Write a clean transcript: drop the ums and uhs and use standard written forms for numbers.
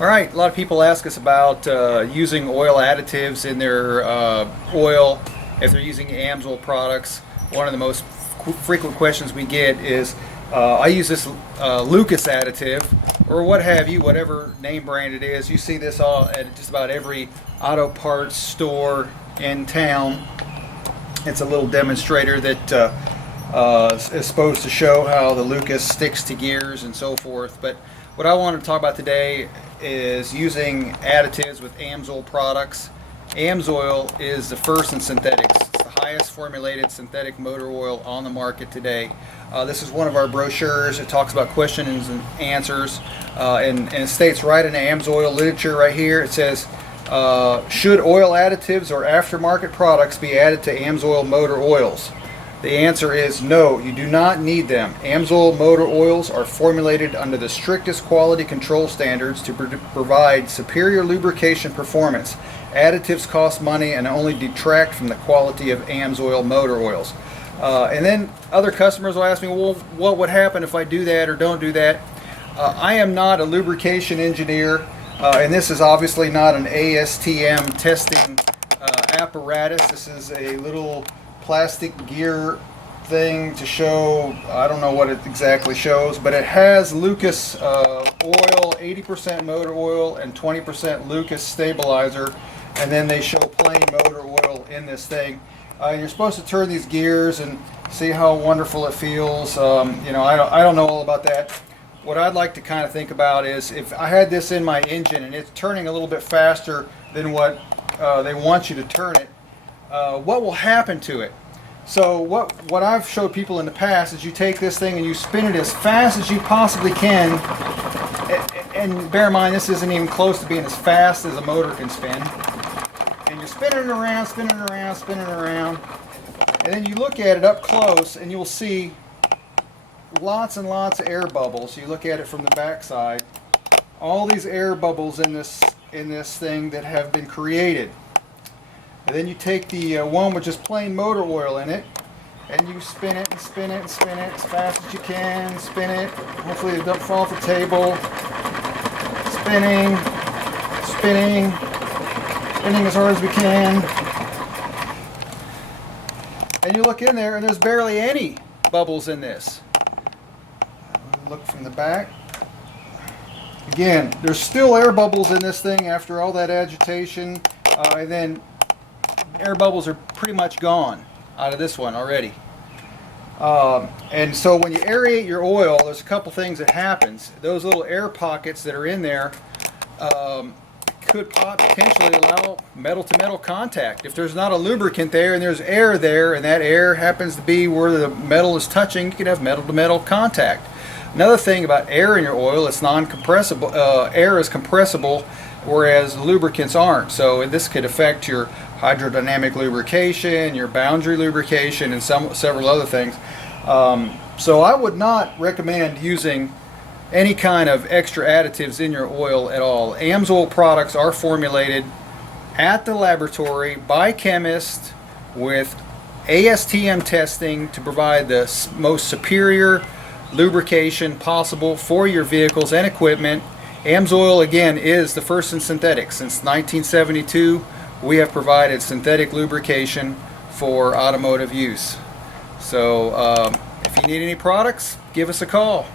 All right, a lot of people ask us about using oil additives in their oil if they're using AMSOIL products. One of the most frequent questions we get is, I use this Lucas additive, or what have you, whatever name brand it is. You see this all at just about every auto parts store in town. It's a little demonstrator that is supposed to show how the Lucas sticks to gears and so forth. But what I want to talk about today is using additives with AMSOIL products. AMSOIL is the first in synthetics. It's the highest formulated synthetic motor oil on the market today. This is one of our brochures. It talks about questions and answers, and it states right in the AMSOIL literature right here, it says, should oil additives or aftermarket products be added to AMSOIL motor oils? The answer is no, you do not need them. AMSOIL motor oils are formulated under the strictest quality control standards to provide superior lubrication performance. Additives cost money and only detract from the quality of AMSOIL motor oils. And then other customers will ask me, well, what would happen if I do that or don't do that? I am not a lubrication engineer, and this is obviously not an ASTM testing apparatus. This is a little plastic gear thing to show, I don't know what it exactly shows, but it has Lucas oil, 80% motor oil and 20% Lucas stabilizer, and then they show plain motor oil in this thing. You're supposed to turn these gears and see how wonderful it feels. I don't know all about that. What I'd like to kind of think about is if I had this in my engine and it's turning a little bit faster than what they want you to turn it, what will happen to it? So what I've showed people in the past is you take this thing and you spin it as fast as you possibly can, and bear in mind this isn't even close to being as fast as a motor can spin, and you're spinning it around, spinning it around, spinning it around, and then you look at it up close and you'll see lots and lots of air bubbles. You look at it from the back side, all these air bubbles in this thing that have been created. And then you take the one with just plain motor oil in it, and you spin it and spin it and spin it as fast as you can. Spin it. Hopefully it doesn't fall off the table. Spinning, spinning, spinning as hard as we can. And you look in there, and there's barely any bubbles in this. Look from the back. Again, there's still air bubbles in this thing after all that agitation, and then air bubbles are pretty much gone out of this one already. And so when you aerate your oil, there's a couple things that happens. Those little air pockets that are in there could potentially allow metal-to-metal contact. If there's not a lubricant there and there's air there, and that air happens to be where the metal is touching, you can have metal-to-metal contact. Another thing about air in your oil, it's non-compressible. Air is compressible, whereas lubricants aren't. So this could affect your hydrodynamic lubrication, your boundary lubrication, and several other things. So I would not recommend using any kind of extra additives in your oil at all. AMSOIL products are formulated at the laboratory by chemists with ASTM testing to provide the most superior lubrication possible for your vehicles and equipment. AMSOIL, again, is the first in synthetics. Since 1972, we have provided synthetic lubrication for automotive use. So if you need any products, give us a call.